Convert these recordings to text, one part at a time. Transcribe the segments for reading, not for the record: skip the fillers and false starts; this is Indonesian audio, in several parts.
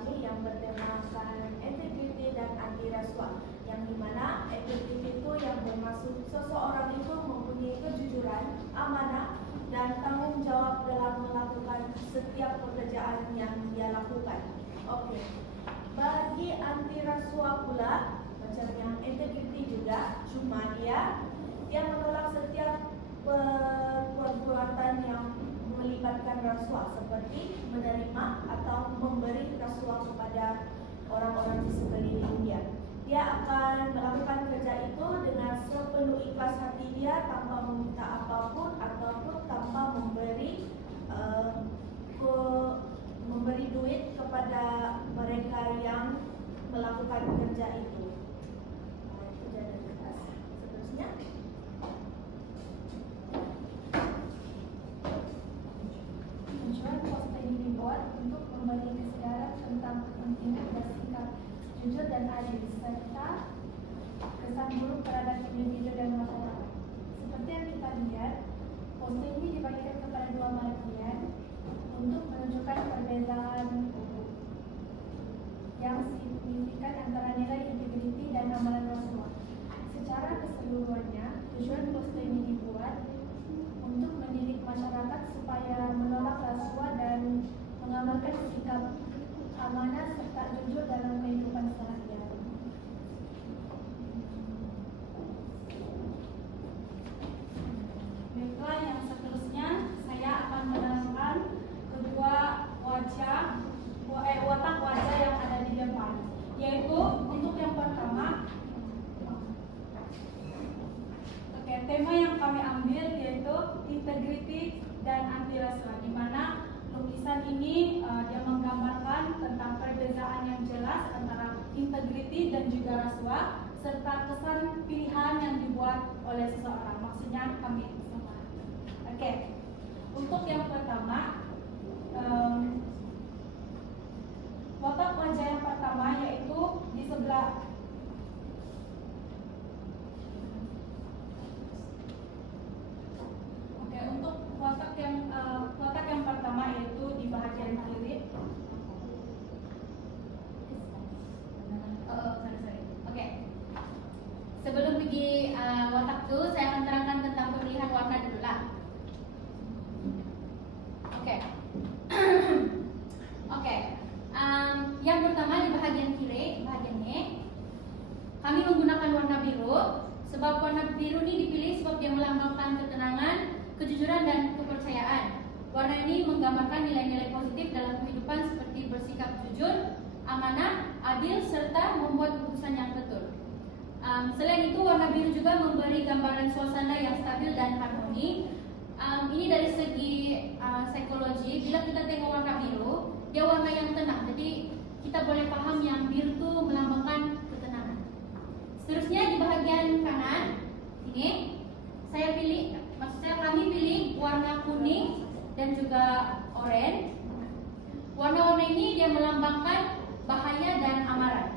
kami yang bertemakan integriti dan anti rasuah, yang dimana integriti itu yang bermaksud seseorang itu mempunyai kejujuran, amanah, dan tanggung jawab dalam melakukan setiap pekerjaan yang dia lakukan. Oke. Bagi anti rasuah pula, macam yang integriti juga, cuma dia menolak setiap perbuatan yang melibatkan rasuah, seperti menerima atau memberi rasuah kepada orang-orang di sekeliling dia. Dia akan melakukan kerja itu dengan sepenuh ikhlas hati dia, tanpa meminta apapun ataupun tanpa memberi duit kepada mereka yang melakukan kerja itu. Kerja dan tugas. Seterusnya. Tujuan poster ini dibuat untuk memberi kesadaran tentang pentingnya bersikap jujur dan adil, serta kesan buruk terhadap individu dan masyarakat. Seperti yang kita lihat, poster ini dibagikan kepada dua bagian untuk menunjukkan perbedaan yang signifikan antara nilai integriti dan amalan rasuah. Secara keseluruhannya, tujuan poster ini dibuat untuk mendidik masyarakat supaya menolak rasuah dan mengamalkan sikap amanah serta jujur dalam kehidupan sehari-hari. Baiklah, yang seterusnya saya akan menerangkan kedua watak wajah yang ada di depan, yaitu untuk yang pertama. Tema yang kami ambil yaitu integriti dan anti rasuah, di mana lukisan ini dia menggambarkan tentang perbedaan yang jelas antara integriti dan juga rasuah, serta kesan pilihan yang dibuat oleh seseorang. Maksudnya kami semua. Oke. Untuk yang pertama, watak wajah yang pertama yaitu di sebelah. Untuk watak yang pertama yaitu di bagian kiri. Oke. Sebelum pergi watak itu, saya akan terangkan tentang pemilihan warna dulu lah. Oke. Oke. Yang pertama di bagian kiri, bagian E, kami menggunakan warna biru. Sebab warna biru ini dipilih sebab dia melambangkan ketenangan, kejujuran dan kepercayaan. Warna ini menggambarkan nilai-nilai positif dalam kehidupan seperti bersikap jujur, amanah, adil, serta membuat keputusan yang betul. Selain itu, warna biru juga memberi gambaran suasana yang stabil dan harmoni. Ini dari segi psikologi, bila kita tengok warna biru, dia warna yang tenang. Jadi kita boleh paham yang biru itu melambangkan ketenangan. Seterusnya di bagian kanan, ini kami pilih warna kuning dan juga oranye. Warna-warna ini dia melambangkan bahaya dan amarah.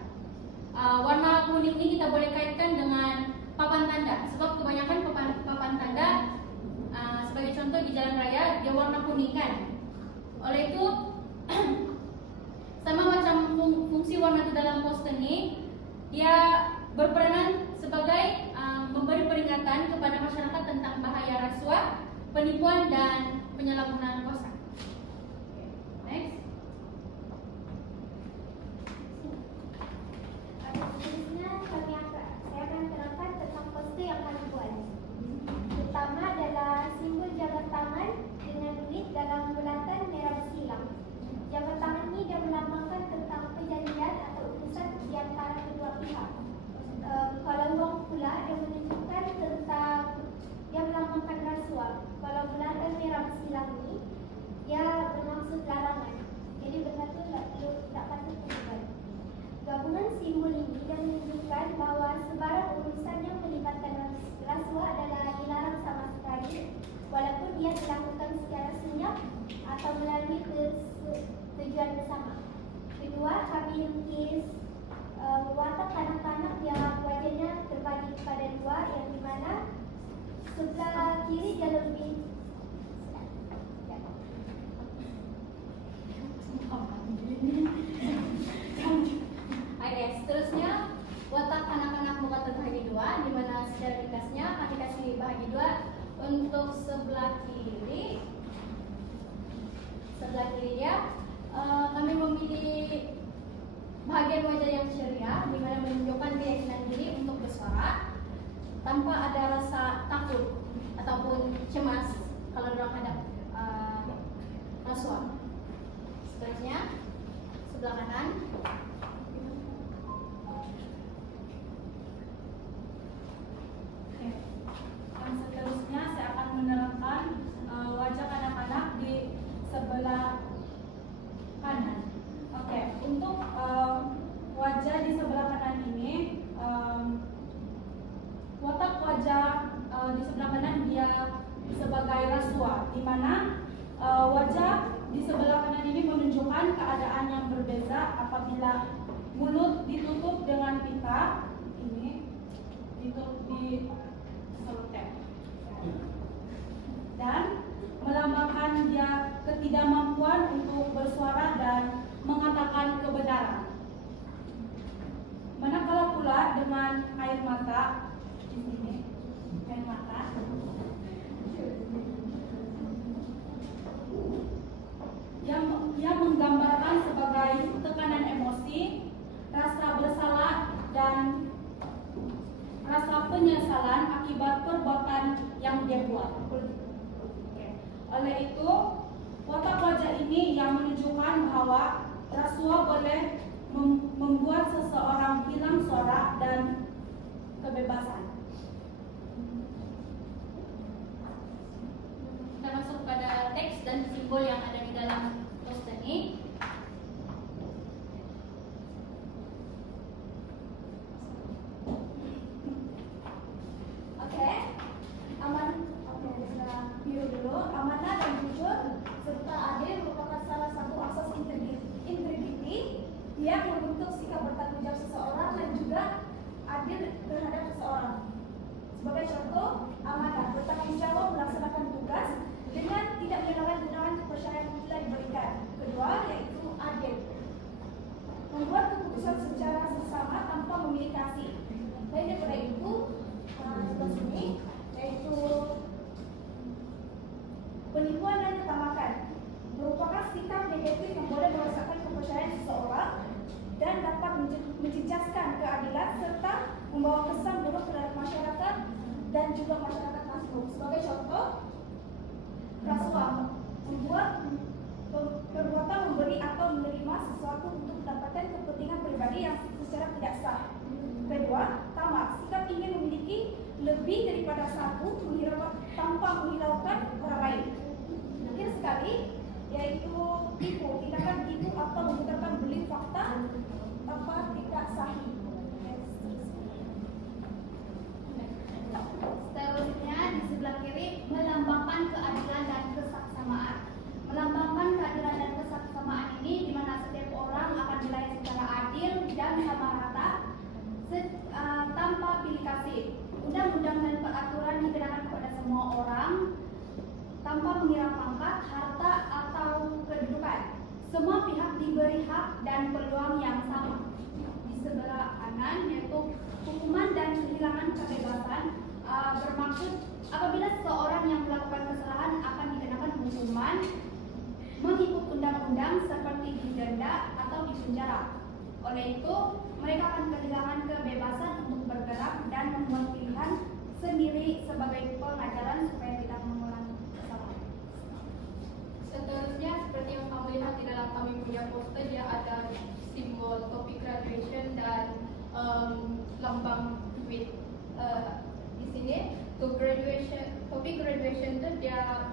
Warna kuning ini kita boleh kaitkan dengan papan tanda, sebab kebanyakan papan tanda sebagai contoh di jalan raya dia warna kuning kan. Oleh itu sama macam fungsi warna itu dalam poster ini, dia berperanan sebagai memberi peringatan kepada masyarakat tentang bahaya rasuah, penipuan dan penyalahgunaan kuasa. Next. Selanjutnya saya akan terangkan tentang poster yang kami buat. Pertama adalah simbol jabat tangan dengan duit dalam bulatan merah silang. Jabat tangan ini dia melambangkan tentang perjanjian atau urusan di antara kedua pihak. Kalau uang pula dia menunjukkan tentang dia melambangkan rasuah. Kalau bulatan merah silang ini dia bermaksud larangan. Jadi benda itu tak patut dibuat. Gabungan simbol ini dan menunjukkan bahawa sebarang urusan yang melibatkan rasuah adalah dilarang sama sekali, walaupun dia dilakukan secara senyap atau melalui tujuan bersama. Kedua, kami lukis watak kanak-kanak yang wajahnya terbagi kepada dua, yang dimana sebelah kiri dia lebih Untuk sebelah kiri dia kami memilih bahagian wajah yang ceria, di mana menunjukkan keyakinan diri untuk bersuara tanpa ada rasa takut ataupun cemas kalau orang hadap rasuah. Seterusnya sebelah kanan. Oke. Yang seterusnya saya akan menerangkan wajah anak-anak di sebelah kanan. Oke, untuk wajah di sebelah kanan ini, watak wajah di sebelah kanan dia sebagai rasuah, di mana wajah di sebelah kanan ini menunjukkan keadaan yang berbeda apabila mulut ditutup dengan pita, ini ditutup di selotep, dan melambangkan dia ketidakmampuan untuk bersuara dan mengatakan kebenaran. Manakala pula dengan air mata di sini, air mata yang menggambarkan sebagai tekanan emosi, rasa bersalah dan rasa penyesalan akibat perbuatan yang dia buat. Oleh itu, watak wajah ini yang menunjukkan bahwa rasuah boleh membuat seseorang hilang suara dan kebebasan. Kita masuk pada teks dan simbol yang ada di dalam poster ini. Oke, kita biru dulu. Amanah dan jujur serta adil merupakan salah satu asas integriti yang membentuk sikap bertanggung jawab seseorang dan juga adil terhadap seseorang. Sebagai contoh, amanah bertanggung jawab melaksanakan tugas dengan tidak menyalahgunakan kepercayaan yang telah diberikan. Kedua, yaitu adil, membuat keputusan secara bersama tanpa memilih kasih. Lain daripada itu, sebelah sini, yaitu penipuan dan ketamakan, merupakan sikap negatif yang boleh merosakkan kepercayaan seseorang dan dapat menjejaskan keadilan serta membawa kesan buruk terhadap masyarakat dan juga masyarakat masuk. Sebagai contoh, rasuah membuat perbuatan memberi atau menerima sesuatu untuk mendapatkan kepentingan pribadi yang secara tidak sah. Kedua, tamak, sikap ingin memiliki lebih daripada satu tanpa menghiraukan orang lain. Terakhir sekali, yaitu tipu, tindakan tipu atau memutarkan belit fakta tanpa tidak sahih. Seterusnya di sebelah kiri melambangkan keadilan dan kesaksamaan. Melambangkan keadilan dan kesaksamaan ini di mana setiap orang akan dilayani secara adil dan sama rata tanpa pilih kasih. Undang-undang dan peraturan dikenakan kepada semua orang tanpa mengira pangkat, harta atau kedudukan. Semua pihak diberi hak dan peluang yang sama. Di sebelah kanan yaitu hukuman dan kehilangan kebebasan, bermaksud apabila seseorang yang melakukan kesalahan akan dikenakan hukuman mengikut undang-undang seperti didenda atau dipenjara. Oleh itu, mereka akan kehilangan kebebasan untuk bergerak dan membuat pilihan sendiri sebagai pengajaran supaya tidak mengulangi kesalahan. Seterusnya seperti yang kamu lihat di dalam kami punya poster, dia ada simbol topi graduation dan lambang duit. Di sini topi graduation itu dia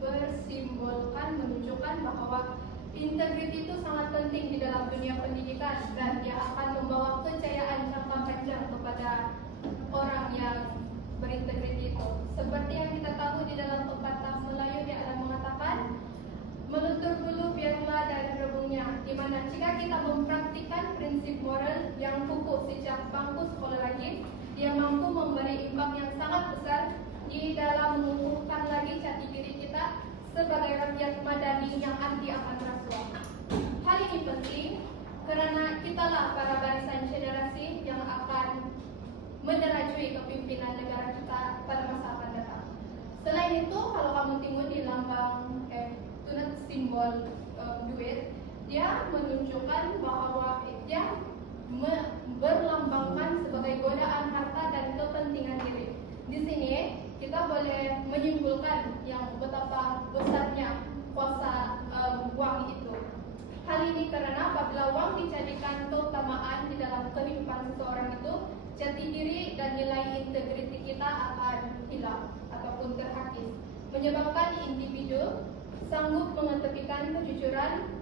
bersimbolkan menunjukkan bahwa integriti itu sangat penting di dalam dunia pendidikan dan dia akan membawa kejayaan jangka panjang kepada orang yang berintegriti itu. Seperti yang kita tahu di dalam pepatah Melayu, dia ada mengatakan meluntur bulu biarlah dari rebungnya, di mana jika kita mempraktikkan prinsip moral yang kukuh sejak bangku sekolah lagi, dia mampu memberi impact yang sangat besar di dalam mengukuhkan lagi jati diri kita sebagai rakyat madani yang anti akan rasuah. Hal ini penting karena kitalah para barisan generasi yang akan menderajui kepimpinan negara kita pada masa akan datang. Selain itu, kalau kamu tengok di lambang tunat simbol duit, dia menunjukkan bahwa dia berlambangkan sebagai godaan harta dan kepentingan diri. Di sini kita boleh menyimpulkan yang betapa besarnya kuasa uang itu. Hal ini karena apabila uang dijadikan keutamaan di dalam kehidupan seseorang itu, jati diri dan nilai integriti kita akan hilang ataupun terhakis, menyebabkan individu sanggup mengetepikan kejujuran,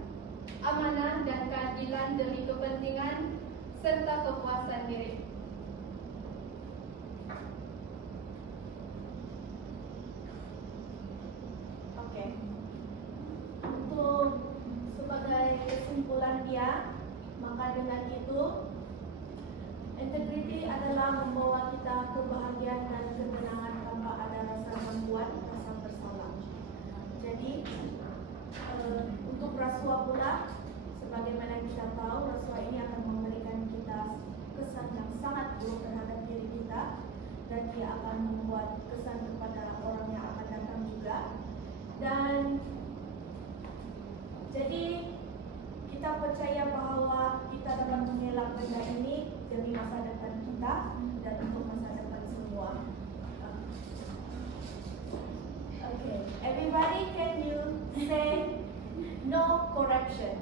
amanah, dan keadilan demi kepentingan serta kepuasan diri. Oke. Untuk sebagai kesimpulan dia, maka dengan itu integriti adalah membawa kita kebahagiaan dan ketenangan tanpa ada rasa gangguan, rasa bersalah. Jadi untuk rasuah pula, sebagaimana kita tahu, rasuah ini akan memberikan kita kesan yang sangat buruk terhadap diri kita, dan dia akan membuat kesan kepada orang yang akan datang juga. Dan jadi kita percaya bahwa kita dapat mengelak benda ini demi masa depan kita dan untuk masa depan semua. Okay, everybody, can you say no corruption?